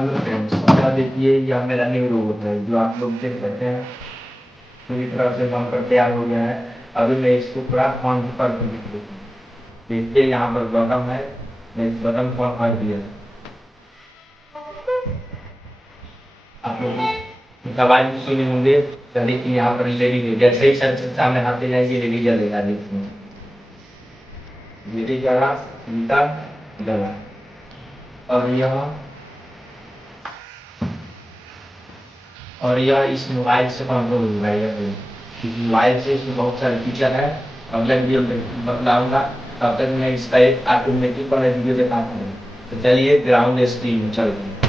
Hello friends, और देखिए यह मेरा न्यू रोबोट है जो आप लोग देख सकते हैं। पूरी तरह से बनकर तैयार हो गया है। अभी मैं इसको पूरा ऑन करके दिखाऊंगा। देखिए यहाँ पर बटन है, मैं इस बटन को ऑन कर दिया। आप लोग दवाई सुने होंगे, चलिए कि यहाँ पर लेडी जैसे ही सर सामने आते जाएंगे लेडी जलेगा। देखिए लेडी जला गीता जला। और यह इस मोबाइल से कंट्रोल होगा। इस मोबाइल से इसमें बहुत सारे फीचर है। अगले वीडियो में बताऊंगा। तब तक मैं इसका एक ऑटोमेटिक वाला वीडियो दिखाता हूँ। तो चलिए ग्राउंड स्क्रीन चलते हैं।